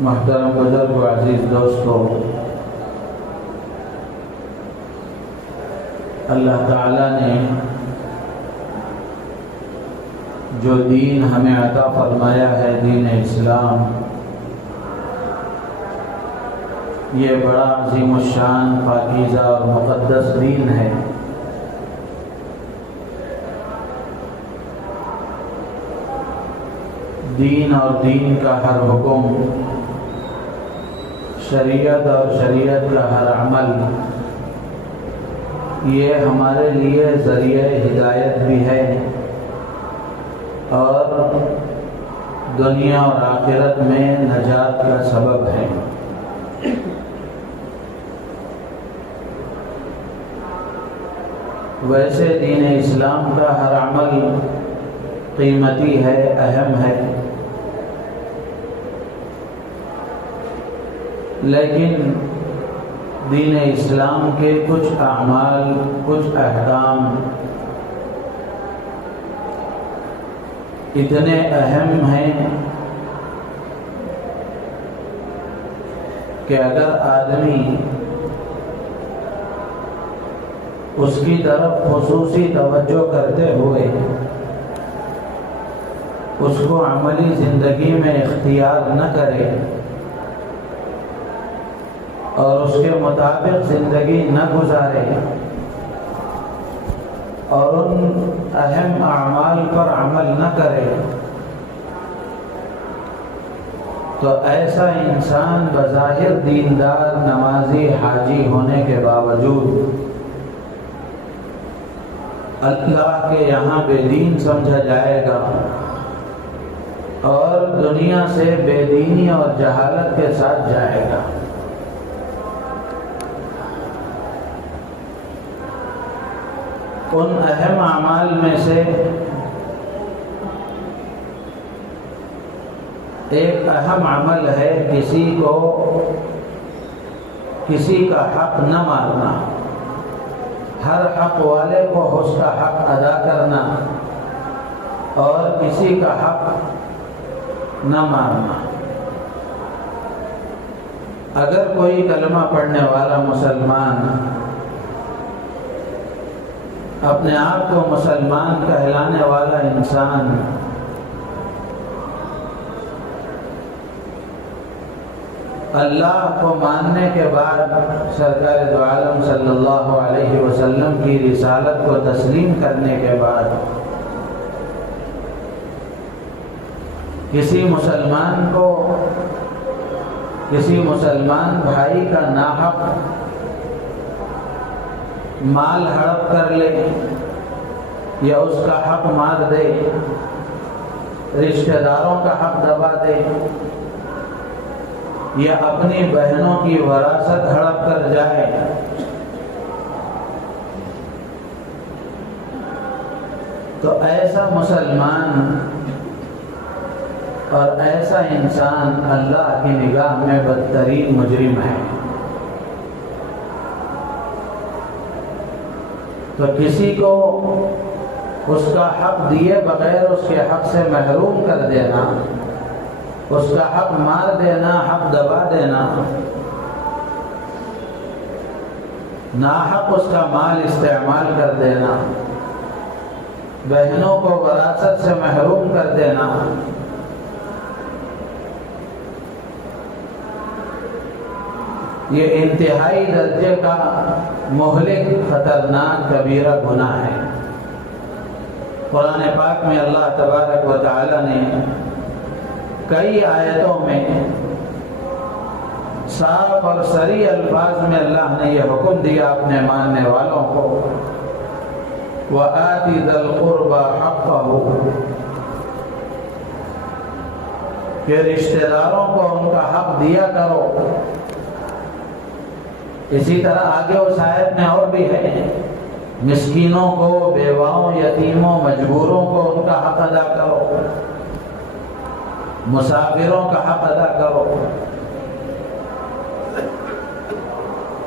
محترم بزرگ و عزیز دوستو، اللہ تعالیٰ نے جو دین ہمیں عطا فرمایا ہے، دین اسلام، یہ بڑا عظیم الشان، پاکیزہ اور مقدس دین ہے۔ دین اور دین کا ہر حکم، شریعت اور شریعت کا ہر عمل، یہ ہمارے لیے ذریعہ ہدایت بھی ہے اور دنیا اور آخرت میں نجات کا سبب ہے۔ ویسے دین اسلام کا ہر عمل قیمتی ہے، اہم ہے، لیکن دین اسلام کے کچھ اعمال، کچھ احکام اتنے اہم ہیں کہ اگر آدمی اس کی طرف خصوصی توجہ کرتے ہوئے اس کو عملی زندگی میں اختیار نہ کرے اور اس کے مطابق زندگی نہ گزارے اور ان اہم اعمال پر عمل نہ کرے، تو ایسا انسان بظاہر دیندار، نمازی، حاجی ہونے کے باوجود اللہ کے یہاں بے دین سمجھا جائے گا اور دنیا سے بے دینی اور جہالت کے ساتھ جائے گا۔ ان اہم اعمال میں سے ایک اہم عمل ہے کسی کا حق نہ مارنا، ہر حق والے کو اس کا حق ادا کرنا اور کسی کا حق نہ مارنا۔ اگر کوئی کلمہ پڑھنے والا مسلمان اپنے آپ کو مسلمان کہلانے والا انسان اللہ کو ماننے کے بعد سرکار دو عالم صلی اللہ علیہ وسلم کی رسالت کو تسلیم کرنے کے بعد کسی مسلمان بھائی کا ناحق مال ہڑپ کر لے یا اس کا حق مار دے، رشتہ داروں کا حق دبا دے یا اپنی بہنوں کی وراثت ہڑپ کر جائے، تو ایسا مسلمان اور ایسا انسان اللہ کی نگاہ میں بدترین مجرم ہے۔ تو کسی کو اس کا حق دیے بغیر اس کے حق سے محروم کر دینا، اس کا حق مار دینا، حق دبا دینا، ناحق اس کا مال استعمال کر دینا، بہنوں کو وراثت سے محروم کر دینا، یہ انتہائی درجے کا مہلک، خطرناک کبیرہ گناہ ہے۔ قرآن پاک میں اللہ تبارک و تعالی نے کئی آیتوں میں صاف اور صریح الفاظ میں اللہ نے یہ حکم دیا اپنے ماننے والوں کو، وَآتِ ذَا الْقُرْبَى حَقَّهُ، کہ رشتہ داروں کو ان کا حق دیا کرو۔ اسی طرح آگے اس آیت میں اور بھی ہے، مسکینوں کو، بیواؤں، یتیموں، مجبوروں کو ان کا حق ادا کرو، مسافروں کا حق ادا کرو۔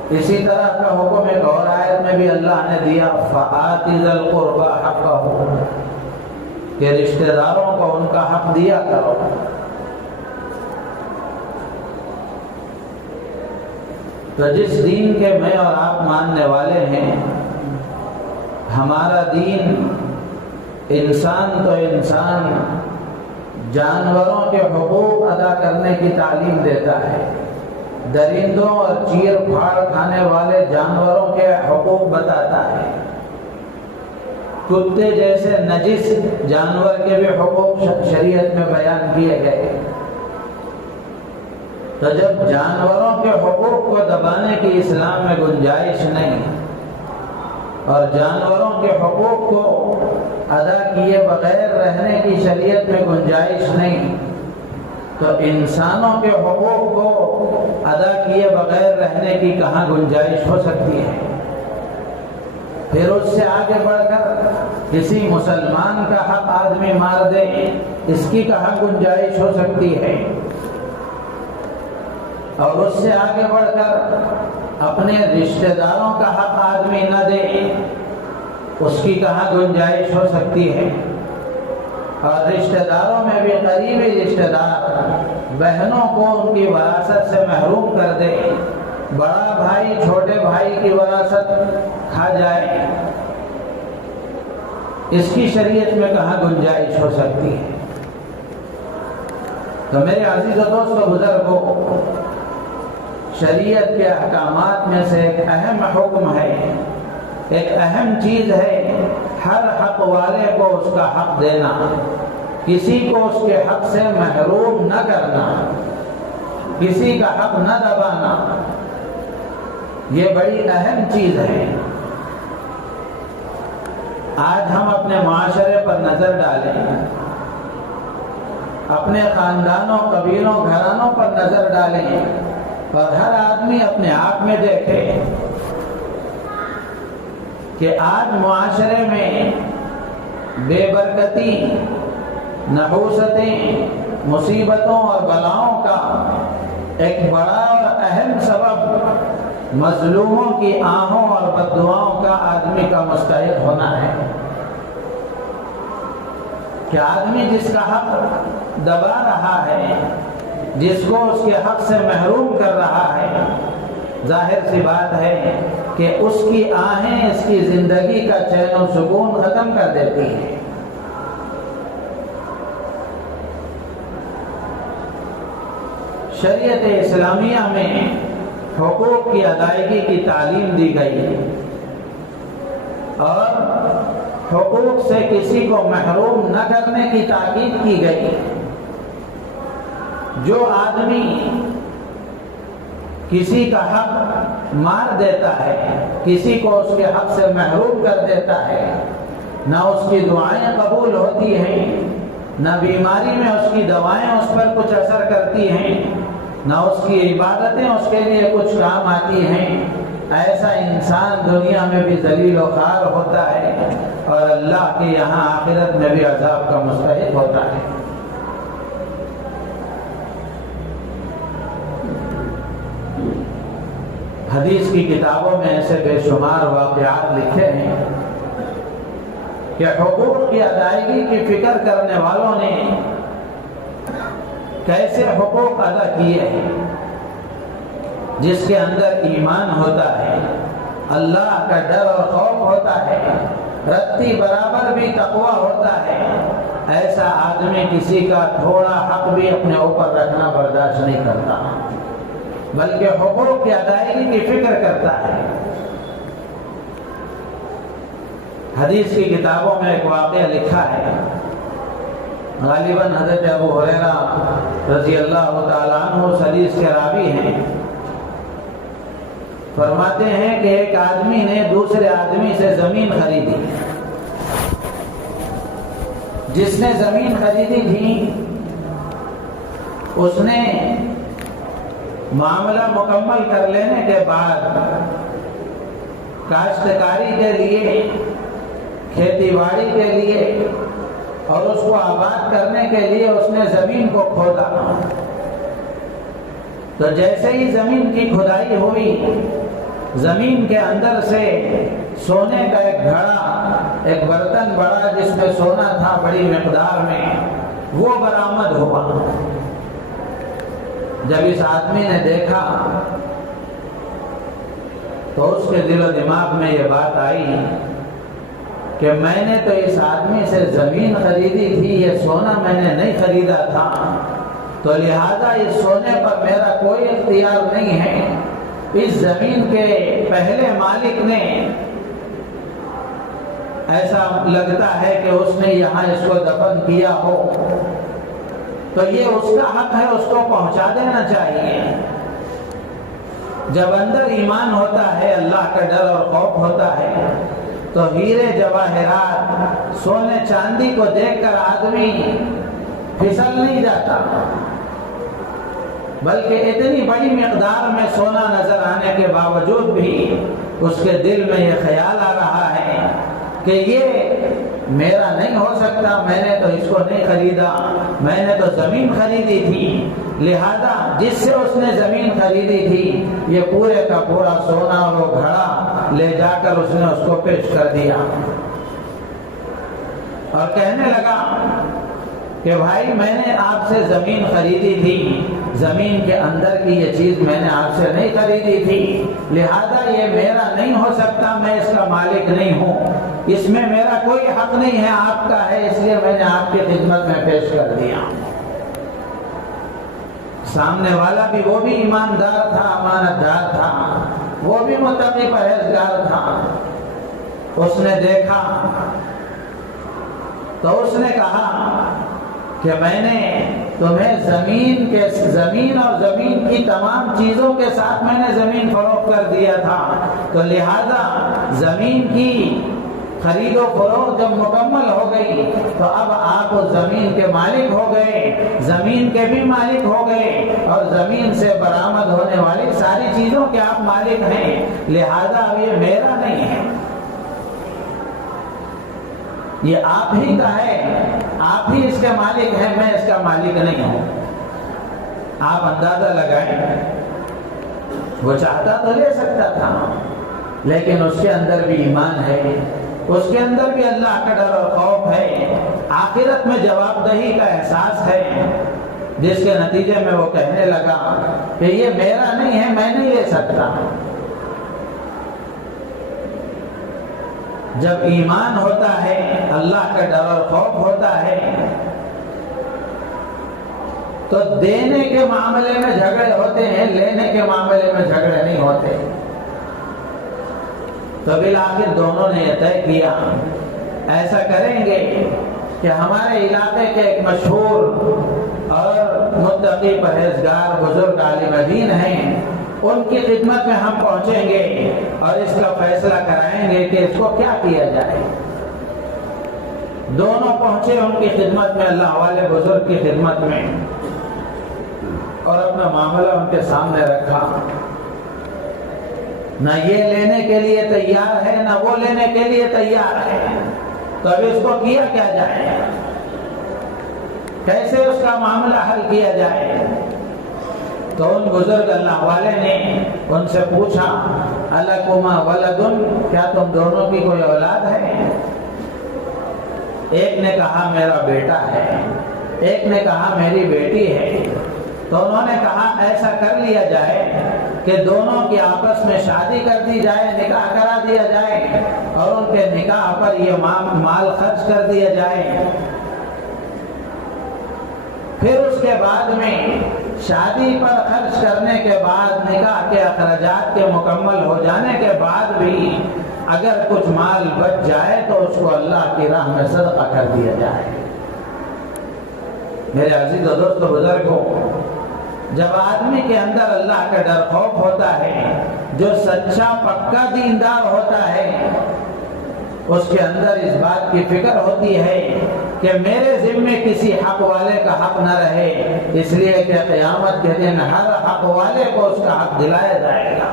اسی طرح کا حکم ایک اور آیت میں بھی اللہ نے دیا، فَآتِ ذَا الْقُرْبَى حَقَّهُ، کہ رشتہ داروں کو ان کا حق دیا کرو۔ تو جس دین کے میں اور آپ ماننے والے ہیں، ہمارا دین انسان تو انسان جانوروں کے حقوق ادا کرنے کی تعلیم دیتا ہے، درندوں اور چیر پھاڑ کھانے والے جانوروں کے حقوق بتاتا ہے، کتے جیسے نجس جانور کے بھی حقوق شریعت میں بیان کیے گئے۔ تو جب جانوروں کے حقوق کو دبانے کی اسلام میں گنجائش نہیں اور جانوروں کے حقوق کو ادا کیے بغیر رہنے کی شریعت میں گنجائش نہیں، تو انسانوں کے حقوق کو ادا کیے بغیر رہنے کی کہاں گنجائش ہو سکتی ہے؟ پھر اس سے آگے بڑھ کر کسی مسلمان کا حق آدمی مار دے، اس کی کہاں گنجائش ہو سکتی ہے؟ اور اس سے آگے بڑھ کر اپنے رشتہ داروں کا حق آدمی نہ دے، اس کی کہاں گنجائش ہو سکتی ہے؟ اور رشتہ داروں میں بھی قریبی رشتہ دار بہنوں کو ان کی وراثت سے محروم کر دے، بڑا بھائی چھوٹے بھائی کی وراثت کھا جائے، اس کی شریعت میں کہاں گنجائش ہو سکتی ہے؟ تو میرے عزیز و دوست و بزرگوں، شریعت کے احکامات میں سے ایک اہم حکم ہے، ایک اہم چیز ہے، ہر حق والے کو اس کا حق دینا، کسی کو اس کے حق سے محروم نہ کرنا، کسی کا حق نہ دبانا، یہ بڑی اہم چیز ہے۔ آج ہم اپنے معاشرے پر نظر ڈالیں، اپنے خاندانوں، قبیلوں، گھرانوں پر نظر ڈالیں اور ہر آدمی اپنے آپ میں دیکھے کہ آج معاشرے میں بے برکتی، نحوستیں، مصیبتوں اور بلاؤں کا ایک بڑا اور اہم سبب مظلوموں کی آہوں اور بددعاؤں کا آدمی کا مستحق ہونا ہے، کہ آدمی جس کا حق دبا رہا ہے، جس کو اس کے حق سے محروم کر رہا ہے، ظاہر سی بات ہے کہ اس کی آہیں اس کی زندگی کا چین و سکون ختم کر دیتی ہیں۔ شریعت اسلامیہ میں حقوق کی ادائیگی کی تعلیم دی گئی اور حقوق سے کسی کو محروم نہ کرنے کی تاکید کی گئی۔ جو آدمی کسی کا حق مار دیتا ہے، کسی کو اس کے حق سے محروم کر دیتا ہے، نہ اس کی دعائیں قبول ہوتی ہیں، نہ بیماری میں اس کی دوائیں اس پر کچھ اثر کرتی ہیں، نہ اس کی عبادتیں اس کے لیے کچھ کام آتی ہیں، ایسا انسان دنیا میں بھی ذلیل و خوار ہوتا ہے اور اللہ کے یہاں آخرت میں بھی عذاب کا مستحق ہوتا ہے۔ حدیث کی کتابوں میں ایسے بے شمار واقعات لکھے ہیں کہ حقوق کی ادائیگی کی فکر کرنے والوں نے کیسے حقوق ادا کیے ہیں۔ جس کے اندر ایمان ہوتا ہے، اللہ کا ڈر اور خوف ہوتا ہے، رتی برابر بھی تقویٰ ہوتا ہے، ایسا آدمی کسی کا تھوڑا حق بھی اپنے اوپر رکھنا برداشت نہیں کرتا، بلکہ حقوق کی ادائیگی کی فکر کرتا ہے۔ حدیث کی کتابوں میں ایک واقعہ لکھا ہے، غالباً حضرت ابو ہریرہ رضی اللہ تعالیٰ عنہ اس حدیث کے راوی ہیں، فرماتے ہیں کہ ایک آدمی نے دوسرے آدمی سے زمین خریدی۔ جس نے زمین خریدی تھی اس نے معاملہ مکمل کر لینے کے بعد کاشتکاری کے لیے، کھیتی باڑی کے لیے اور اس کو آباد کرنے کے لیے اس نے زمین کو کھودا۔ تو جیسے ہی زمین کی کھدائی ہوئی، زمین کے اندر سے سونے کا ایک گھڑا، ایک برتن بڑا جس میں سونا تھا بڑی مقدار میں، وہ برآمد ہوا۔ جب اس آدمی نے دیکھا تو اس کے دل و دماغ میں یہ بات آئی کہ میں نے تو اس آدمی سے زمین خریدی تھی، یہ سونا میں نے نہیں خریدا تھا، تو لہذا اس سونے پر میرا کوئی اختیار نہیں ہے۔ اس زمین کے پہلے مالک نے، ایسا لگتا ہے کہ اس نے یہاں اس کو دفن کیا ہو، تو یہ اس کا حق ہے، اس کو پہنچا دینا چاہیے۔ جب اندر ایمان ہوتا ہے، اللہ کا ڈر اور خوف ہوتا ہے، تو ہیرے جواہرات، سونے چاندی کو دیکھ کر آدمی پھسل نہیں جاتا، بلکہ اتنی بڑی مقدار میں سونا نظر آنے کے باوجود بھی اس کے دل میں یہ خیال آ رہا ہے کہ یہ میرا نہیں ہو سکتا، میں نے تو اس کو نہیں خریدا، میں نے تو زمین خریدی تھی، لہذا جس سے اس نے زمین خریدی تھی یہ پورے کا پورا سونا اور وہ گھڑا لے جا کر اس نے اس کو پیش کر دیا اور کہنے لگا کہ بھائی میں نے آپ سے زمین خریدی تھی، زمین کے اندر کی یہ چیز میں نے آپ سے نہیں خریدی تھی، لہذا یہ میرا نہیں ہو سکتا، میں اس کا مالک نہیں ہوں، اس میں میرا کوئی حق نہیں ہے، آپ کا ہے، اس لیے میں نے آپ کی خدمت میں پیش کر دیا۔ سامنے والا بھی، وہ بھی ایماندار تھا، امانت دار تھا، وہ بھی متقی پرہیزگار تھا۔ اس نے دیکھا تو اس نے کہا کہ میں نے تمہیں زمین اور زمین کی تمام چیزوں کے ساتھ میں نے زمین فروخت کر دیا تھا، تو لہذا زمین کی خرید و فروخت جب مکمل ہو گئی تو اب آپ اس زمین کے مالک ہو گئے، زمین کے بھی مالک ہو گئے اور زمین سے برآمد ہونے والی ساری چیزوں کے آپ مالک ہیں، لہذا اب یہ میرا نہیں ہے، یہ آپ ہی کا ہے، آپ ہی اس کے مالک ہیں، میں اس کا مالک نہیں ہوں۔ آپ اندازہ لگائیں، وہ چاہتا تو لے سکتا تھا، لیکن اس کے اندر بھی ایمان ہے، اس کے اندر بھی اللہ کا ڈر اور خوف ہے، آخرت میں جواب دہی کا احساس ہے، جس کے نتیجے میں وہ کہنے لگا کہ یہ میرا نہیں ہے، میں نہیں لے سکتا۔ جب ایمان ہوتا ہے، اللہ کا ڈر اور خوف ہوتا ہے، تو دینے کے معاملے میں جھگڑے ہوتے ہیں، لینے کے معاملے میں جھگڑے نہیں ہوتے۔ تو بالآخر دونوں نے یہ طے کیا، ایسا کریں گے کہ ہمارے علاقے کے ایک مشہور اور متقی پرہیزگار بزرگ عالم دین ہیں، ان کی خدمت میں ہم پہنچیں گے اور اس کا فیصلہ کرائیں گے کہ اس کو کیا کیا جائے۔ دونوں پہنچے ان کی خدمت میں، اللہ والے بزرگ کی خدمت میں، اور اپنا معاملہ ان کے سامنے رکھا۔ نہ یہ لینے کے لیے تیار ہے، نہ وہ لینے کے لیے تیار ہے، تو اب اس کو کیا کیا جائے، کیسے اس کا معاملہ حل کیا جائے؟ تو ان بزرگ اللہ والے نے ان سے پوچھا، الکما ولدن، کیا تم دونوں کی کوئی اولاد ہے؟ ایک نے کہا میرا بیٹا ہے، ایک نے کہا میری بیٹی ہے۔ تو انہوں نے کہا ایسا کر لیا جائے کہ دونوں کی آپس میں شادی کر دی جائے، نکاح کرا دیا جائے اور ان کے نکاح پر یہ مال خرچ کر دیا جائے، پھر اس کے بعد میں شادی پر خرچ کرنے کے بعد، نکاح کے اخراجات کے مکمل ہو جانے کے بعد بھی اگر کچھ مال بچ جائے تو اس کو اللہ کی راہ میں صدقہ کر دیا جائے۔ میرے عزیز و دوست و بزرگوں، جب آدمی کے اندر اللہ کا ڈر خوف ہوتا ہے، جو سچا پکا دیندار ہوتا ہے، اس کے اندر اس بات کی فکر ہوتی ہے کہ میرے ذمے کسی حق والے کا حق نہ رہے، اس لیے کہ قیامت کے دن ہر حق والے کو اس کا حق دلایا جائے گا۔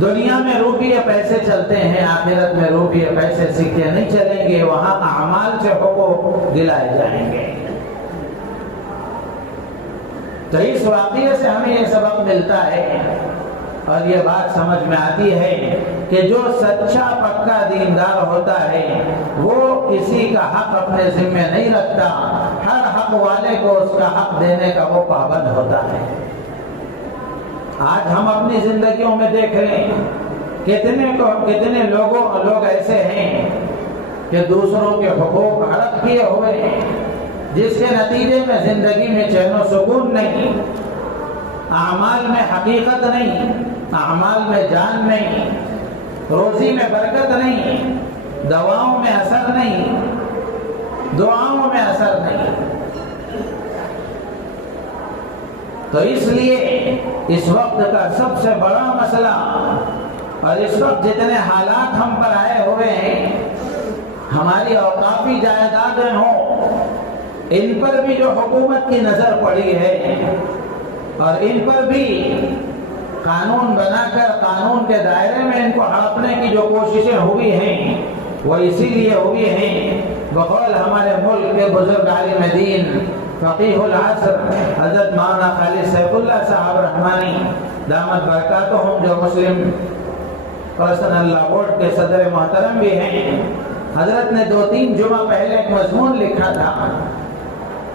دنیا میں روپیے پیسے چلتے ہیں، آخرت میں روپیے پیسے سکے نہیں چلیں گے، وہاں اعمال سے حقوق دلائے جائیں گے۔ تو اس واقعے سے ہمیں یہ سبق ملتا ہے اور یہ بات سمجھ میں آتی ہے کہ جو سچا پکا دیندار ہوتا ہے وہ کسی کا حق اپنے ذمے نہیں رکھتا، ہر حق والے کو اس کا حق دینے کا وہ پابند ہوتا ہے۔ آج ہم اپنی زندگیوں میں دیکھ رہے ہیں کتنے لوگ ایسے ہیں کہ دوسروں کے حقوق ہڑپ کیے ہوئے ہیں، جس کے نتیجے میں زندگی میں چین و سکون نہیں، اعمال میں حقیقت نہیں، اعمال میں جان نہیں، روزی میں برکت نہیں، دواؤں میں اثر نہیں، دعاؤں میں اثر نہیں۔ تو اس لیے اس وقت کا سب سے بڑا مسئلہ، اور اس وقت جتنے حالات ہم پر آئے ہوئے ہیں، ہماری اوقافی جائیدادیں ہوں، ان پر بھی جو حکومت کی نظر پڑی ہے اور ان پر بھی قانون بنا کر قانون کے دائرے میں ان کو ہڑپنے کی جو کوششیں ہوئی ہیں، وہ اسی لیے ہوئی ہیں بقول ہمارے ملک کے بزرگ عالم دین فقیہ العصر حضرت مولانا خالد سیف اللہ صاحب رحمانی دامت برکاتہم، جو مسلم پرسنل لا بورڈ کے صدر محترم بھی ہیں۔ حضرت نے 2-3 جمعہ پہلے ایک مضمون لکھا تھا،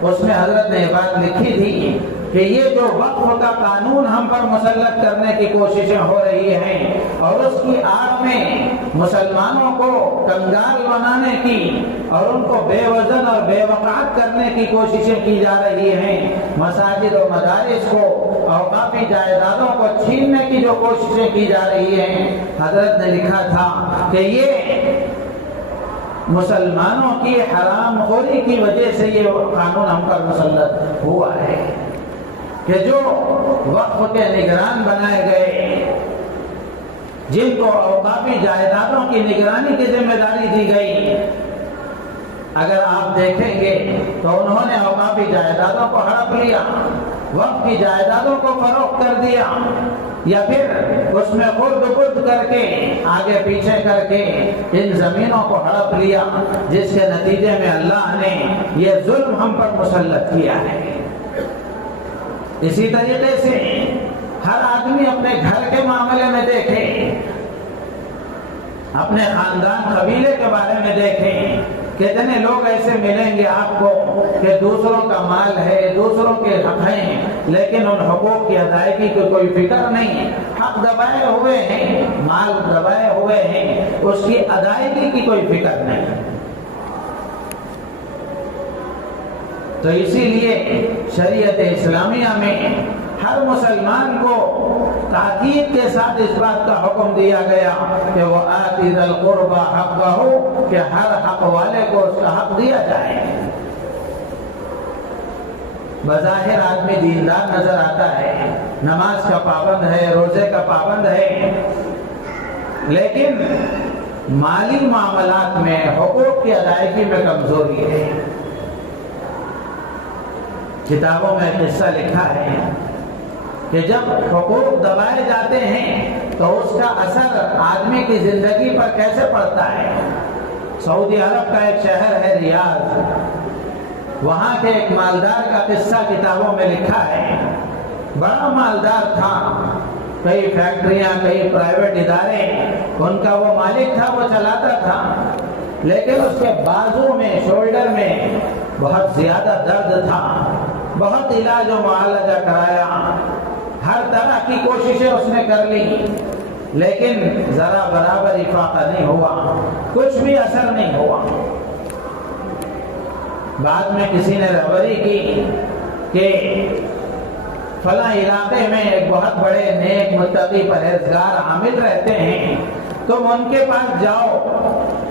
اس میں حضرت نے یہ بات لکھی تھی کہ یہ جو وقف کا قانون ہم پر مسلط کرنے کی کوششیں ہو رہی ہیں اور اس کی آڑ میں مسلمانوں کو کنگال بنانے کی اور ان کو بے وزن اور بے وقعت کرنے کی کوششیں کی جا رہی ہیں، مساجد و مدارس کو اوقافی جائیدادوں کو چھیننے کی جو کوششیں کی جا رہی ہیں، حضرت نے لکھا تھا کہ یہ مسلمانوں کی حرام خوری کی وجہ سے یہ قانون ہم پر مسلط ہوا ہے کہ جو وقف کے نگران بنائے گئے، جن کو اوقافی جائیدادوں کی نگرانی کی ذمہ داری دی گئی، اگر آپ دیکھیں گے تو انہوں نے اوقافی جائیدادوں کو ہڑپ لیا، وقف کی جائیدادوں کو فروخت کر دیا، یا پھر اس میں خرد کر کے آگے پیچھے کر کے ان زمینوں کو ہڑپ لیا، جس کے نتیجے میں اللہ نے یہ ظلم ہم پر مسلط کیا ہے۔ اسی طریقے سے ہر آدمی اپنے گھر کے معاملے میں دیکھے، اپنے خاندان قبیلے کے بارے میں دیکھیں، کتنے لوگ ایسے ملیں گے آپ کو کہ دوسروں کا مال ہے، دوسروں کے حق ہیں، لیکن ان حقوق کی ادائیگی کی کوئی فکر نہیں، حق دبائے ہوئے ہیں، مال دبائے ہوئے ہیں، اس کی ادائیگی کی کوئی فکر نہیں۔ تو اسی لیے شریعت اسلامیہ میں ہر مسلمان کو تاکید کے ساتھ اس بات کا حکم دیا گیا کہ وہ آتی ذی القربى حقہ، کہ ہر حق والے کو اس کا حق دیا جائے۔ بظاہر آدمی دیندار نظر آتا ہے، نماز کا پابند ہے، روزے کا پابند ہے، لیکن مالی معاملات میں حقوق کی ادائیگی میں کمزوری ہے۔ کتابوں میں قصہ لکھا ہے کہ جب حقوق دبائے جاتے ہیں تو اس کا اثر آدمی کی زندگی پر کیسے پڑتا ہے۔ سعودی عرب کا ایک شہر ہے ریاض، وہاں کے ایک مالدار کا قصہ کتابوں میں لکھا ہے۔ بڑا مالدار تھا، کئی فیکٹریاں، کئی پرائیویٹ ادارے، ان کا وہ مالک تھا، وہ چلاتا تھا، لیکن اس کے بازو میں، شولڈر میں بہت زیادہ درد تھا، بہت علاج و معالجہ کرایا، ہر طرح کی کوششیں اس نے کر لی، لیکن ذرا برابر افاقہ نہیں ہوا، کچھ بھی اثر نہیں ہوا۔ بعد میں کسی نے رہبری کی کہ فلاں علاقے میں ایک بہت بڑے نیک متقی پرہیزگار عامل رہتے ہیں، تم ان کے پاس جاؤ،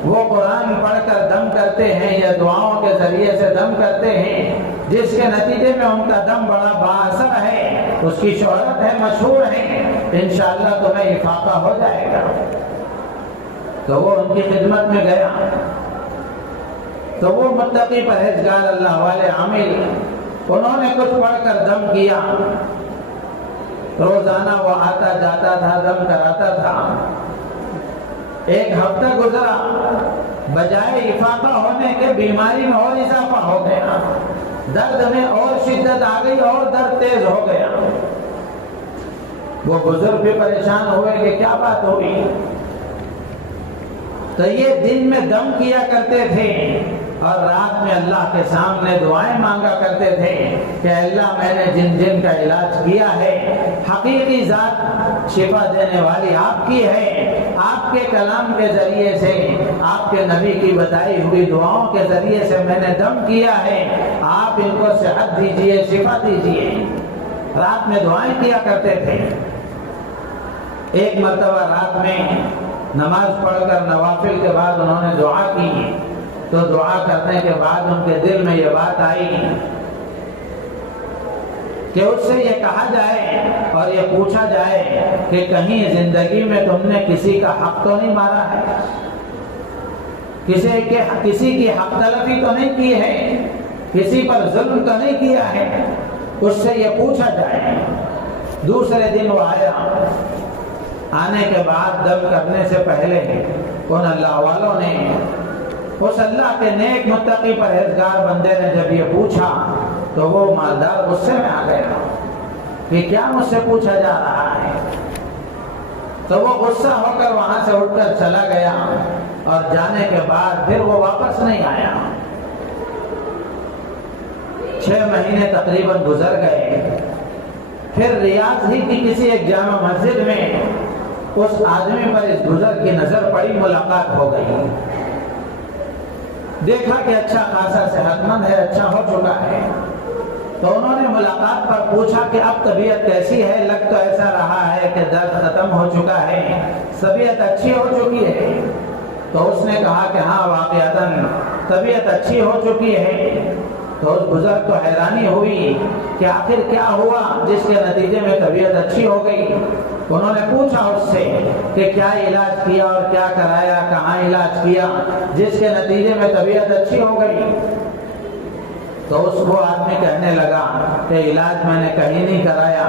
وہ قرآن پڑھ کر دم کرتے ہیں یا دعاؤں کے ذریعے سے دم کرتے ہیں، جس کے نتیجے میں ان کا دم بڑا بااثر ہے، اس کی شہرت ہے، مشہور ہے، انشاءاللہ تمہیں افاقہ ہو جائے گا۔ تو وہ ان کی خدمت میں گیا، تو وہ متقی پرہیزگار اللہ والے عامل، انہوں نے کچھ پڑھ کر دم کیا، روزانہ وہ آتا جاتا تھا، دم کراتا تھا۔ ایک ہفتہ گزرا، بجائے افاقہ ہونے کے بیماری میں اور اضافہ ہو گیا، درد میں اور شدت آ گئی اور درد تیز ہو گیا۔ وہ بزرگ بھی پریشان ہوئے کہ کیا بات ہوئی۔ تو یہ دن میں دم کیا کرتے تھے، اور رات میں اللہ کے سامنے دعائیں مانگا کرتے تھے کہ اللہ میں نے جن جن کا علاج کیا ہے حقیقی ذات شفا دینے والی آپ کی ہے، آپ کے کلام کے ذریعے سے، آپ کے نبی کی بتائی ہوئی دعاؤں کے ذریعے سے میں نے دم کیا ہے، آپ ان کو صحت دیجئے، شفا دیجئے۔ رات میں دعائیں کیا کرتے تھے۔ ایک مرتبہ رات میں نماز پڑھ کر نوافل کے بعد انہوں نے دعا کی تو دعا کرنے کے بعد ان کے دل میں یہ بات آئی کہ اس سے یہ کہا جائے اور یہ پوچھا جائے کہ کہیں زندگی میں تم نے کسی کا حق تو نہیں مارا ہے، کسی کی حق تلفی تو نہیں کی ہے، کسی پر ظلم تو نہیں کیا ہے، اس سے یہ پوچھا جائے۔ دوسرے دن وہ آیا، آنے کے بعد دم کرنے سے پہلے ان اللہ والوں نے اس اللہ کے نیک متقی پرہیزگار بندے نے جب یہ پوچھا تو وہ مالدار غصے میں آ گیا کہ کیا مجھ سے پوچھا جا رہا ہے، تو وہ غصہ ہو کر وہاں سے اٹھ کر چلا گیا اور جانے کے بعد پھر وہ واپس نہیں آیا۔ 6 مہینے تقریباً گزر گئے، پھر ریاض ہی کی کسی ایک جامع مسجد میں اس آدمی پر اس بزرگ کی نظر پڑی، ملاقات ہو گئی، دیکھا کہ اچھا خاصا صحت مند ہے، اچھا ہو چکا ہے، تو انہوں نے ملاقات پر پوچھا کہ اب طبیعت کیسی ہے؟ لگ تو ایسا رہا ہے کہ درد ختم ہو چکا ہے، طبیعت اچھی ہو چکی ہے۔ تو اس نے کہا کہ ہاں واقعتاً طبیعت اچھی ہو چکی ہے۔ تو اس بزرگ کو حیرانی ہوئی کہ آخر کیا ہوا جس کے نتیجے میں طبیعت اچھی ہو گئی۔ انہوں نے پوچھا اس سے کہ کیا علاج کیا اور کیا کرایا، کہاں علاج کیا جس کے نتیجے میں طبیعت اچھی ہو گئی؟ تو اس وہ آدمی کہنے لگا کہ علاج میں نے کہیں نہیں کرایا،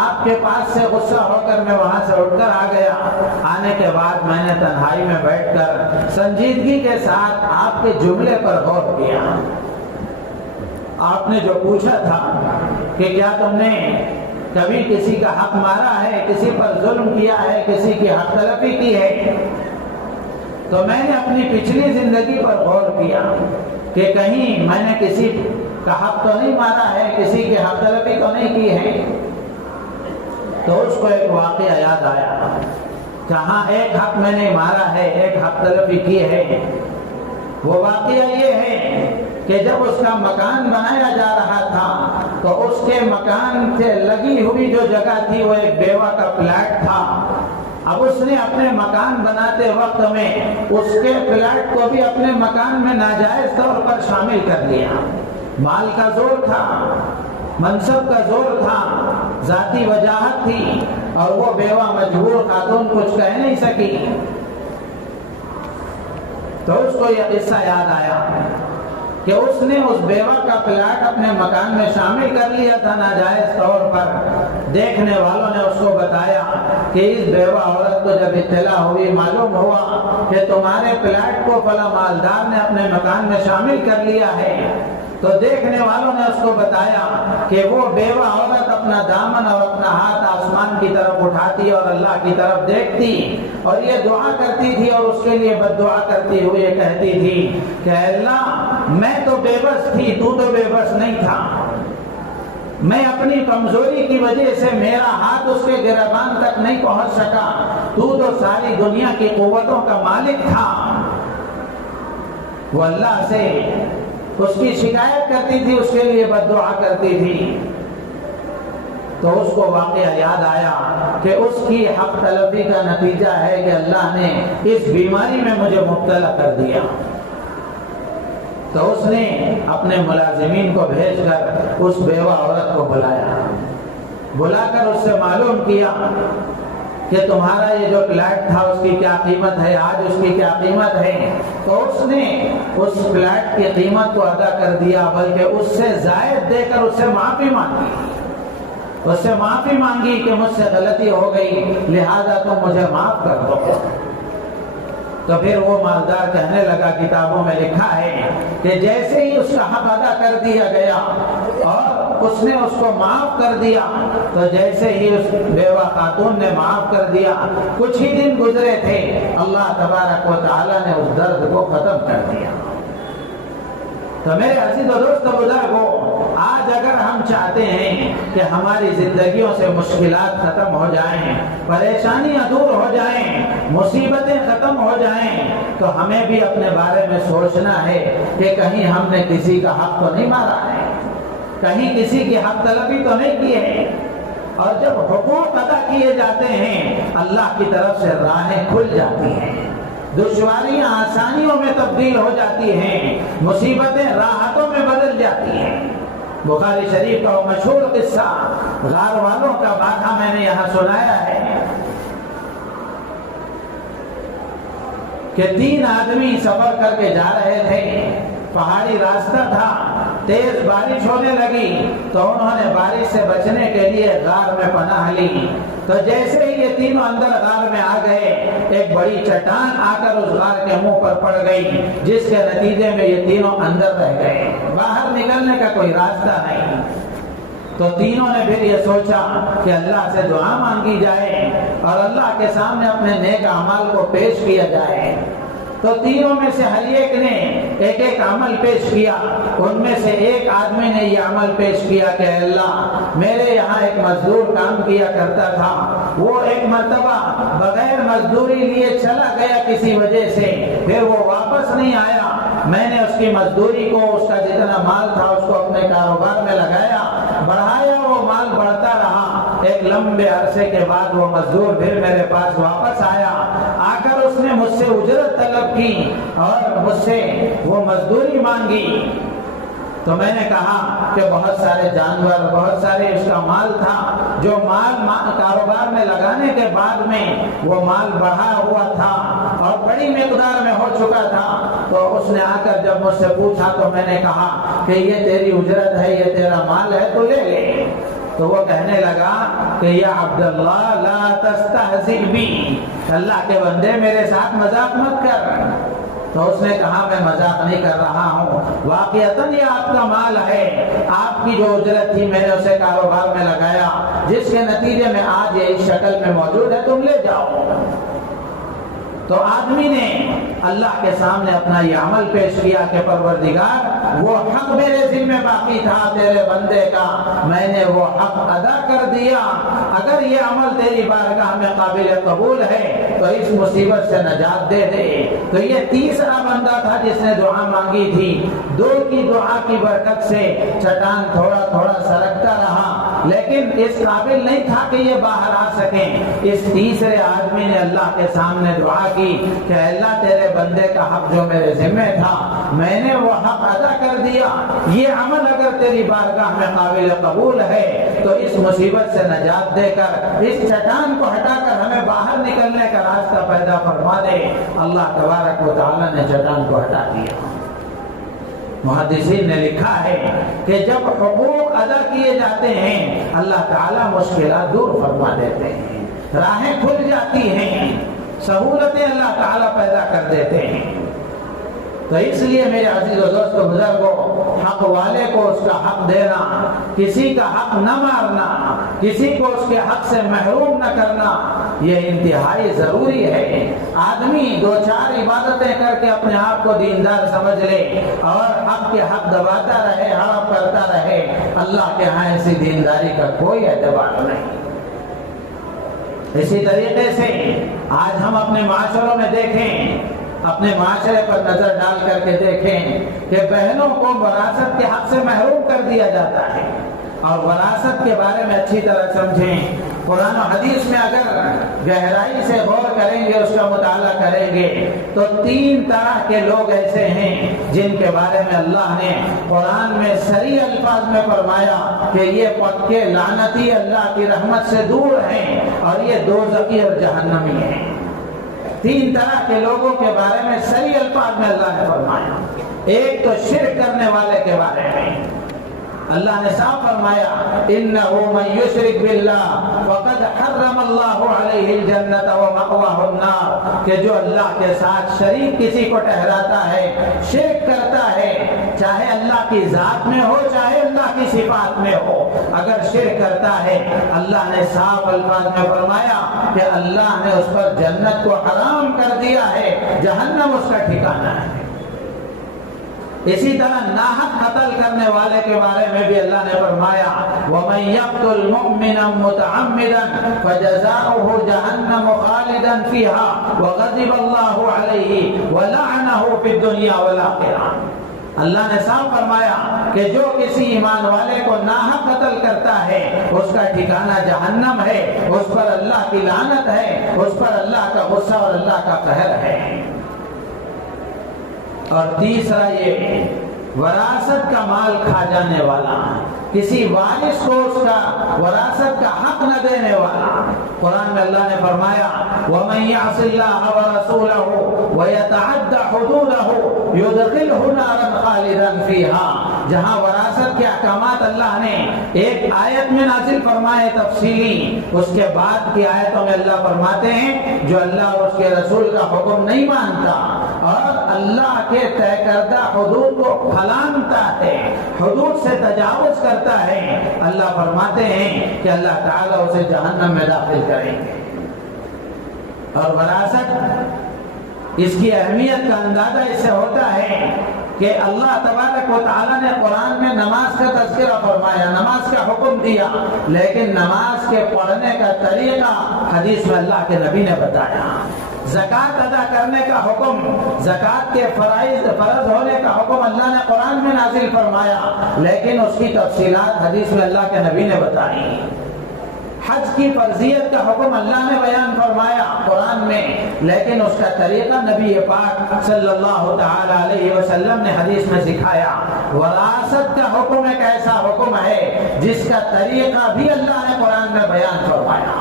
آپ کے پاس سے غصہ ہو کر میں وہاں سے اٹھ کر آ گیا، آنے کے بعد میں نے تنہائی میں بیٹھ کر سنجیدگی کے ساتھ آپ کے جملے پر غور کیا۔ آپ نے جو پوچھا تھا کہ کیا تم نے کبھی کسی کا حق مارا ہے، کسی پر ظلم کیا ہے، کسی کی حق تلفی کی ہے، تو میں نے اپنی پچھلی زندگی پر غور کیا کہ کہیں میں نے کسی کا حق تو نہیں مارا ہے، کسی کی حق تلفی تو نہیں کی ہے۔ تو اس کو ایک واقعہ یاد آیا، جہاں ایک حق میں نے مارا ہے، ایک حق تلفی کی ہے۔ وہ واقعہ یہ ہے کہ جب اس کا مکان بنایا جا رہا تھا تو اس کے مکان سے لگی ہوئی جو جگہ تھی وہ ایک بیوہ کا فلیٹ تھا۔ اب اس نے اپنے مکان بناتے وقت میں اس کے فلیٹ کو بھی اپنے مکان میں ناجائز طور پر شامل کر لیا۔ مال کا زور تھا، منصب کا زور تھا، ذاتی وجاہت تھی، اور وہ بیوہ مجبور خاتون کچھ کہہ نہیں سکی۔ تو اس کو یہ قصہ یاد آیا کہ اس نے اس بیوہ کا فلیٹ اپنے مکان میں شامل کر لیا تھا ناجائز طور پر۔ دیکھنے والوں نے اس کو بتایا کہ اس بیوہ عورت کو جب اطلاع ہوئی، معلوم ہوا کہ تمہارے فلیٹ کو فلاں مالدار نے اپنے مکان میں شامل کر لیا ہے، تو دیکھنے والوں نے اس کو بتایا کہ وہ بیوہ عورت اپنا دامن اور اپنا ہاتھ آسمان کی طرف اٹھاتی اور اللہ کی طرف دیکھتی اور یہ دعا کرتی تھی اور اس کے لیے بد دعا کرتی ہوئے یہ کہتی تھی کہ اللہ میں تو بے بس تھی، تو بے بس نہیں تھا، میں اپنی کمزوری کی وجہ سے میرا ہاتھ اس کے گریبان تک نہیں پہنچ سکا، تو ساری دنیا کی قوتوں کا مالک تھا۔ وہ اللہ سے اس کی شکایت کرتی تھی، اس کے لیے بد دعا کرتی تھی۔ تو اس کو واقعہ یاد آیا کہ اس کی حق تلفی کا نتیجہ ہے کہ اللہ نے اس بیماری میں مجھے مبتلا کر دیا۔ تو اس نے اپنے ملازمین کو بھیج کر اس بیوہ عورت کو بلا کر اس سے معلوم کیا کہ تمہارا یہ جو فلیٹ تھا اس کی کیا قیمت ہے، آج اس کی کیا قیمت ہے۔ تو اس نے اس فلیٹ کی قیمت کو ادا کر دیا، بلکہ اس سے زائد دے کر اس سے معافی مانگی کہ مجھ سے غلطی ہو گئی، لہذا تم مجھے معاف کر دو۔ تو پھر وہ مالدار کہنے لگا، کتابوں میں لکھا ہے کہ جیسے ہی اس کا حق ادا کر دیا گیا اور اس نے اس کو معاف کر دیا، تو جیسے ہی اس بیوہ خاتون نے معاف کر دیا، کچھ ہی دن گزرے تھے، اللہ تبارک و تعالی نے اس درد کو ختم کر دیا۔ تو میرے عزیز و دوست بزرگوں، آج اگر ہم چاہتے ہیں کہ ہماری زندگیوں سے مشکلات ختم ہو جائیں، پریشانیاں دور ہو جائیں، مصیبتیں ختم ہو جائیں، تو ہمیں بھی اپنے بارے میں سوچنا ہے کہ کہیں ہم نے کسی کا حق تو نہیں مارا ہے، کہیں کسی کی حق طلبی تو نہیں کی ہے۔ اور جب حقوق ادا کیے جاتے ہیں، اللہ کی طرف سے راہیں کھل جاتی ہیں، دشواریاں آسانیوں میں تبدیل ہو جاتی ہیں، مصیبتیں راحتوں میں بدل جاتی ہیں۔ بخاری شریف کا وہ مشہور قصہ غار والوں کا بادھا میں نے یہاں سنایا ہے کہ 3 آدمی سفر کر کے جا رہے تھے، پہاڑی راستہ تھا، تیز بارش ہونے لگی تو انہوں نے بارش سے بچنے کے لیے غار میں پناہ لی۔ تو جیسے ہی یہ تینوں اندر غار میں آ گئے، ایک بڑی چٹان آ کر اس غار کے منہ پر پڑ گئی، جس کے نتیجے میں یہ تینوں اندر رہ گئے، باہر نکلنے کا کوئی راستہ نہیں۔ تو تینوں نے پھر یہ سوچا کہ اللہ سے دعا مانگی جائے اور اللہ کے سامنے اپنے نیک اعمال کو پیش کیا جائے۔ تو تینوں میں سے ہر ایک نے ایک ایک عمل پیش کیا۔ ان میں سے ایک آدمی نے یہ عمل پیش کیا کہ اللہ، میرے یہاں ایک مزدور کام کیا کرتا تھا، وہ ایک مرتبہ بغیر مزدوری لیے چلا گیا کسی وجہ سے، پھر وہ واپس نہیں آیا، میں نے اس کی مزدوری کو، اس کا جتنا مال تھا اس کو اپنے کاروبار میں لگایا، بڑھایا، وہ مال بڑھتا رہا، ایک لمبے عرصے کے بعد وہ مزدور پھر میرے پاس واپس آیا، آ کر اس نے مجھ سے اجرت طلب کی اور مجھ سے وہ مزدوری مانگی۔ تو میں نے کہا کہ بہت سارے جانور، بہت سارے اس کا مال تھا، جو مال کاروبار میں لگانے کے بعد میں وہ مال بڑھا ہوا تھا اور بڑی مقدار میں ہو چکا تھا۔ تو اس نے آ کر جب مجھ سے پوچھا تو میں نے کہا کہ یہ تیری اجرت ہے، یہ تیرا مال ہے، تو لے لے۔ تو وہ کہنے لگا کہ یا عبداللہ لا تستہزئ بی، اللہ کے بندے میرے ساتھ مذاق مت کر۔ تو اس نے کہا میں مذاق نہیں کر رہا ہوں، واقعتاً یہ آپ کا مال ہے، آپ کی جو اجرت تھی میں نے اسے کاروبار میں لگایا، جس کے نتیجے میں آج یہ اس شکل میں موجود ہے، تم لے جاؤ۔ تو آدمی نے اللہ کے سامنے اپنا یہ عمل پیش کیا کہ پروردگار، وہ حق میرے ذمہ باقی تھا تیرے بندے کا، میں نے وہ حق ادا کر دیا، اگر یہ عمل تیری بارگاہ میں قابل قبول ہے تو اس مصیبت سے نجات دے دے۔ تو یہ تیسرا بندہ تھا جس نے دعا مانگی تھی، 2 کی دعا کی برکت سے چٹان تھوڑا تھوڑا سرکتا رہا، لیکن اس قابل نہیں تھا کہ یہ باہر آ سکیں۔ اس تیسرے آدمی نے اللہ کے سامنے دعا کی کہ اللہ تیرے بندے کا حق جو میرے ذمہ تھا میں نے وہ حق ادا کر دیا، یہ عمل اگر تیری بارگاہ میں قابل قبول ہے تو اس مصیبت سے نجات دے کر، اس چٹان کو ہٹا کر ہمیں باہر نکلنے کا راستہ پیدا فرما دے۔ اللہ تبارک و تعالی نے چٹان کو ہٹا دیا۔ محدثین نے لکھا ہے کہ جب حقوق ادا کیے جاتے ہیں اللہ تعالیٰ مشکلات دور فرما دیتے ہیں، راہیں کھل جاتی ہیں، سہولتیں اللہ تعالیٰ پیدا کر دیتے ہیں۔ تو اس لیے میرے عزیز و دوست و بزرگوں، حق والے کو اس کا حق دینا، کسی کا حق نہ مارنا، کسی کو اس کے حق سے محروم نہ کرنا، یہ انتہائی ضروری ہے۔ آدمی 2-4 عبادتیں کر کے اپنے آپ کو دیندار سمجھ لے اور حق کے حق دباتا رہے، ہڑپ کرتا رہے، اللہ کے ہاں ایسی دینداری کا کوئی اعتبار نہیں۔ اسی طریقے سے آج ہم اپنے معاشروں میں دیکھیں، اپنے معاشرے پر نظر ڈال کر کے دیکھیں کہ بہنوں کو وراثت کے حق سے محروم کر دیا جاتا ہے، اور وراثت کے بارے میں اچھی طرح سمجھیں۔ قرآن و حدیث میں اگر گہرائی سے غور کریں گے، اس کا مطالعہ کریں گے تو 3 طرح کے لوگ ایسے ہیں جن کے بارے میں اللہ نے قرآن میں صریح الفاظ میں فرمایا کہ یہ پکے لعنتی، اللہ کی رحمت سے دور ہیں اور یہ دوزخی اور جہنمی ہیں۔ 3 طرح کے لوگوں کے بارے میں صریح الفاظ میں اللہ نے فرمایا۔ ایک تو شرک کرنے والے کے بارے میں اللہ نے صاف فرمایا انه من يشرك بالله فقد حرم الله عليه الجنة ومأواه النار، کہ جو اللہ کے ساتھ شریک کسی کو ٹھہراتا ہے، شرک کرتا ہے، چاہے اللہ کی ذات میں ہو چاہے اللہ کی صفات میں ہو، اگر شرک کرتا ہے اللہ نے صاف الفاظ میں فرمایا کہ اللہ نے اس پر جنت کو حرام کر دیا ہے، جہنم اس کا ٹھکانہ ہے۔ اسی طرح ناحق قتل کرنے والے کے بارے میں بھی اللہ نے فرمایا وَمَن يَقْتُلْ مُؤْمِنًا مُتَعَمِّدًا فَجَزَاؤُهُ جَهَنَّمُ خَالِدًا فِيهَا وَغَضِبَ اللَّهُ عَلَيْهِ وَلَعَنَهُ فِي الدُّنْيَا وَالْآخِرَةِ۔ اللہ نے صاف فرمایا کہ جو کسی ایمان والے کو ناحق قتل کرتا ہے اس کا ٹھکانہ جہنم ہے، اس پر اللہ کی لعنت ہے، اس پر اللہ کا غصہ اور اللہ کا قہر ہے۔ اور تیسرا یہ وراثت کا مال کھا جانے والا، کسی وارث کو اس کا وراثت کا حق نہ دینے والا۔ قرآن میں اللہ نے فرمایا وَمَن يَعْصِ اللَّهَ وَرَسُولَهُ وَيَتَعَدَّ حُدُودَهُ يُدْخِلْهُ نَارًا خَالِدًا فِيهَا۔ جہاں وراثت کے احکامات اللہ نے ایک آیت میں نازل فرمائے تفصیلی، اس کے بعد کی آیتوں میں اللہ فرماتے ہیں جو اللہ اور اس کے رسول کا حکم نہیں مانتا اور اللہ کے طے کردہ حدود کو پھلانگتا ہے، حدود سے تجاوز کرتا ہے، اللہ فرماتے ہیں کہ اللہ تعالیٰ اسے جہنم میں داخل کریں گے۔ اور وراثت، اس کی اہمیت کا اندازہ اس سے ہوتا ہے کہ اللہ تبارک و تعالیٰ نے قرآن میں نماز کا تذکرہ فرمایا، نماز کا حکم دیا، لیکن نماز کے پڑھنے کا طریقہ حدیث میں اللہ کے نبی نے بتایا۔ زکوٰۃ ادا کرنے کا حکم، زکوٰۃ کے فرض ہونے کا حکم اللہ نے قرآن میں نازل فرمایا، لیکن اس کی تفصیلات حدیث میں اللہ کے نبی نے بتائی۔ حج کی فرضیت کا حکم اللہ نے بیان فرمایا قرآن میں، لیکن اس کا طریقہ نبی پاک صلی اللہ تعالی علیہ وسلم نے حدیث میں سکھایا۔ وراثت کا حکم ایک ایسا حکم ہے جس کا طریقہ بھی اللہ نے قرآن میں بیان فرمایا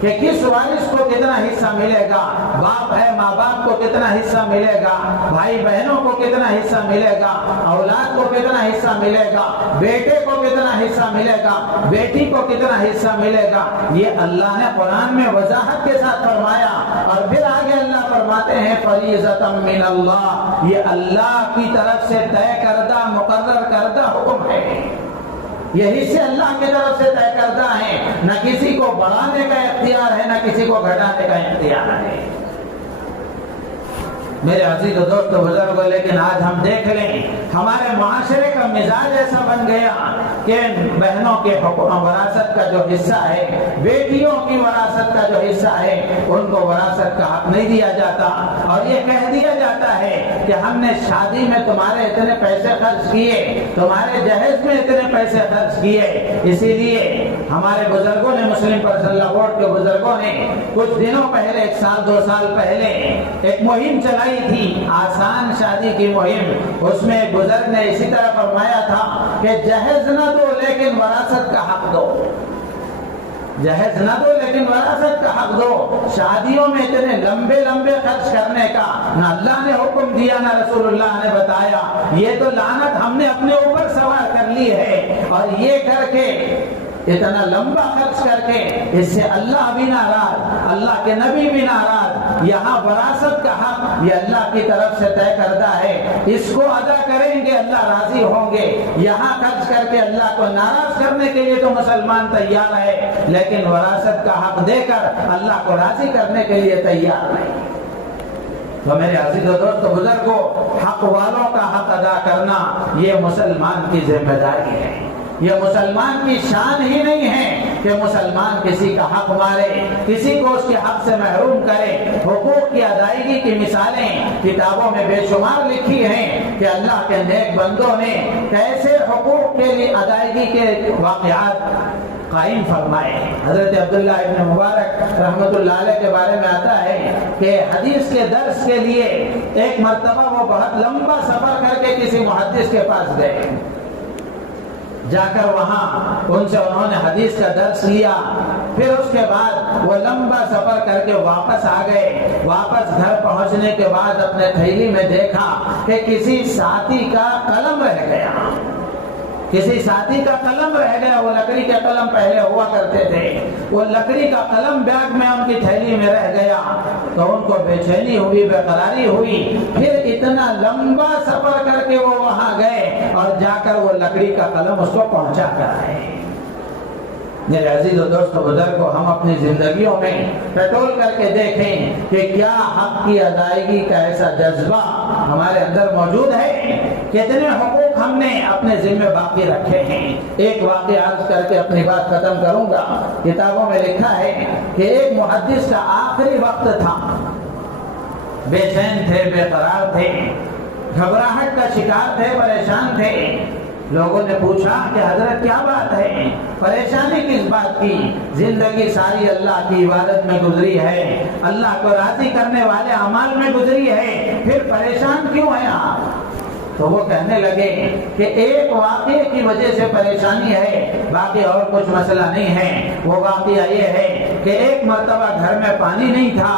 کہ کس وارث کو کتنا حصہ ملے گا، باپ ہے ماں باپ کو کتنا حصہ ملے گا، بھائی بہنوں کو کتنا حصہ ملے گا، اولاد کو کتنا حصہ ملے گا، بیٹے کو کتنا حصہ ملے گا، بیٹی کو کتنا حصہ ملے گا، یہ اللہ نے قرآن میں وضاحت کے ساتھ فرمایا۔ اور پھر آگے اللہ فرماتے ہیں فریضۃ من اللہ، یہ اللہ کی طرف سے طے کردہ مقرر کردہ حکم ہے، یہ حصے اللہ کی طرف سے طے کردہ ہیں، نہ کسی کو بڑھانے کا اختیار ہے نہ کسی کو گھٹانے کا اختیار ہے۔ میرے عزیز و دوست بزرگوں، لیکن آج ہم دیکھ لیں ہمارے معاشرے کا مزاج ایسا بن گیا کہ بہنوں کے وراثت کا جو حصہ ہے، بیٹیوں کی وراثت کا جو حصہ ہے، ان کو وراثت کا حق نہیں دیا جاتا، اور یہ کہہ دیا جاتا ہے کہ ہم نے شادی میں تمہارے اتنے پیسے خرچ کیے، تمہارے جہیز میں اتنے پیسے خرچ کیے۔ اسی لیے ہمارے بزرگوں نے، مسلم پرسنل بورڈ کے بزرگوں نے کچھ دنوں پہلے، 1 سال 2 سال پہلے ایک مہم چلائی تھی، آسان شادی کی مہم۔ اس میں ایک بزرگ نے اسی طرح فرمایا تھا کہ جہیز نہ دو لیکن وراثت کا حق دو، جہیز نہ دو لیکن وراثت کا حق دو۔ شادیوں میں اتنے لمبے لمبے خرچ کرنے کا نہ اللہ نے حکم دیا نہ رسول اللہ نے بتایا، یہ تو لعنت ہم نے اپنے اوپر سوار کر لی ہے، اور یہ کر کے اتنا لمبا خرچ کر کے اس سے اللہ بھی ناراض، اللہ کے نبی بھی ناراض۔ یہاں وراثت کا حق یہ اللہ کی طرف سے طے کردہ ہے، اس کو ادا کریں گے اللہ راضی ہوں گے۔ یہاں خرچ کر کے اللہ کو ناراض کرنے کے لیے تو مسلمان تیار ہے، لیکن وراثت کا حق دے کر اللہ کو راضی کرنے کے لیے تیار نہیں۔ تو میرے عزیز و دوست بزرگوں، حق والوں کا حق ادا کرنا یہ مسلمان کی ذمہ داری ہے۔ یہ مسلمان کی شان ہی نہیں ہے کہ مسلمان کسی کا حق مارے، کسی کو اس کے حق سے محروم کرے۔ حقوق کی ادائیگی کی مثالیں کتابوں میں بے شمار لکھی ہیں کہ اللہ کے نیک بندوں نے کیسے حقوق کے لیے ادائیگی کے واقعات قائم فرمائے۔ حضرت عبداللہ ابن مبارک رحمۃ اللہ علیہ کے بارے میں آتا ہے کہ حدیث کے درس کے لیے ایک مرتبہ وہ بہت لمبا سفر کر کے کسی محدث کے پاس گئے، جا کر وہاں ان سے انہوں نے حدیث کا درس لیا، پھر اس کے بعد وہ لمبا سفر کر کے واپس آ گئے۔ واپس گھر پہنچنے کے بعد اپنے تھیلی میں دیکھا کہ کسی ساتھی کا قلم رہ گیا، کسی ساتھی کا قلم رہ گیا۔ وہ لکڑی کے قلم پہلے ہوا کرتے تھے، وہ لکڑی کا قلم بیگ میں ان کی تھیلی میں رہ گیا، تو ان کو بے چینی ہوئی، بے قراری ہوئی۔ پھر اتنا لمبا سفر کر کے وہ وہاں گئے اور جا کر وہ لکڑی کا قلم اس کو پہنچا کر آئے۔ میرے عزیز و دوست و بزرگوں، ہم اپنی زندگیوں میں پیٹرول کر کے دیکھیں کہ کیا حق کی ادائیگی کا ایسا جذبہ ہمارے اندر موجود ہے؟ کتنے حقوق ہم نے اپنے ذمہ باقی رکھے ہیں؟ ایک واقعہ عرض کر کے اپنی بات ختم کروں گا۔ کتابوں میں لکھا ہے کہ ایک محدث کا آخری وقت تھا، بے چین تھے، بے قرار تھے، گھبراہٹ کا شکار تھے، پریشان تھے۔ لوگوں نے پوچھا کہ حضرت کیا بات ہے، پریشانی کس بات کی؟ زندگی ساری اللہ کی عبادت میں گزری ہے، اللہ کو راضی کرنے والے اعمال میں گزری ہے، پھر پریشان کیوں ہیں آپ؟ تو وہ کہنے لگے کہ ایک واقعے کی وجہ سے پریشانی ہے، باقی اور کچھ مسئلہ نہیں ہے۔ وہ واقعہ یہ ہے کہ ایک مرتبہ گھر میں پانی نہیں تھا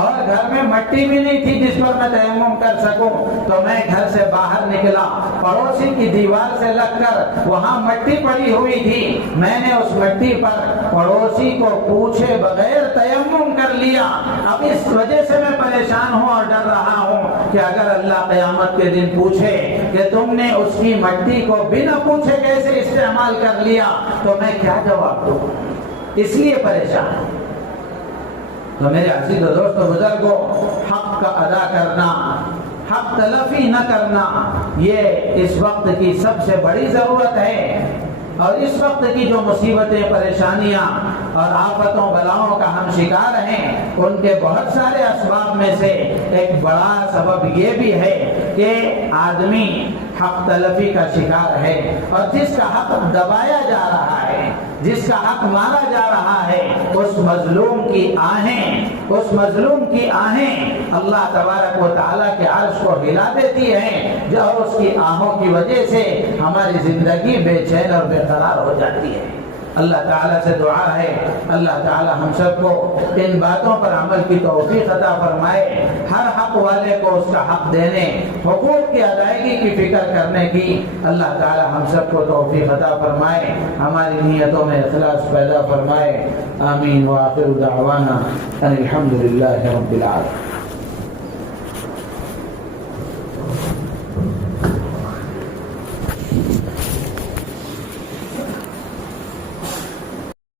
اور گھر میں مٹی بھی نہیں تھی جس پر میں تیمم کر سکوں، تو میں گھر سے باہر نکلا، پڑوسی کی دیوار سے لگ کر وہاں مٹی پڑی ہوئی تھی، میں نے اس مٹی پر پڑوسی کو پوچھے بغیر تیمم کر لیا۔ اب اس وجہ سے میں پریشان ہوں اور ڈر رہا ہوں کہ اگر اللہ قیامت کے دن پوچھے کہ تم نے اس کی مٹی کو بنا پوچھے کیسے استعمال کر لیا، تو میں کیا جواب دوں؟ اس لیے پریشان ہوں۔ تو میرے عزیز و دوست و بزرگوں، حق کا ادا کرنا، حق تلفی نہ کرنا، یہ اس وقت کی سب سے بڑی ضرورت ہے۔ اور اس وقت کی جو مصیبتیں، پریشانیاں اور آفتوں بلاؤں کا ہم شکار ہیں، ان کے بہت سارے اسباب میں سے ایک بڑا سبب یہ بھی ہے کہ آدمی حق تلفی کا شکار ہے، اور جس کا حق دبایا جا رہا ہے، جس کا حق مارا جا رہا ہے، اس مظلوم کی آہیں اللہ تبارک و تعالیٰ کے عرش کو ہلا دیتی ہیں، اور اس کی آہوں کی وجہ سے ہماری زندگی بے چین اور بے قرار ہو جاتی ہے۔ اللہ تعالیٰ سے دعا ہے اللہ تعالیٰ ہم سب کو ان باتوں پر عمل کی توفیق عطا فرمائے، ہر حق والے کو اس کا حق دینے، حقوق کی ادائیگی کی فکر کرنے کی اللہ تعالیٰ ہم سب کو توفیق عطا فرمائے، ہماری نیتوں میں اخلاص پیدا فرمائے۔ آمین۔ وآخر دعوانا ان الحمد للہ رب العالمین۔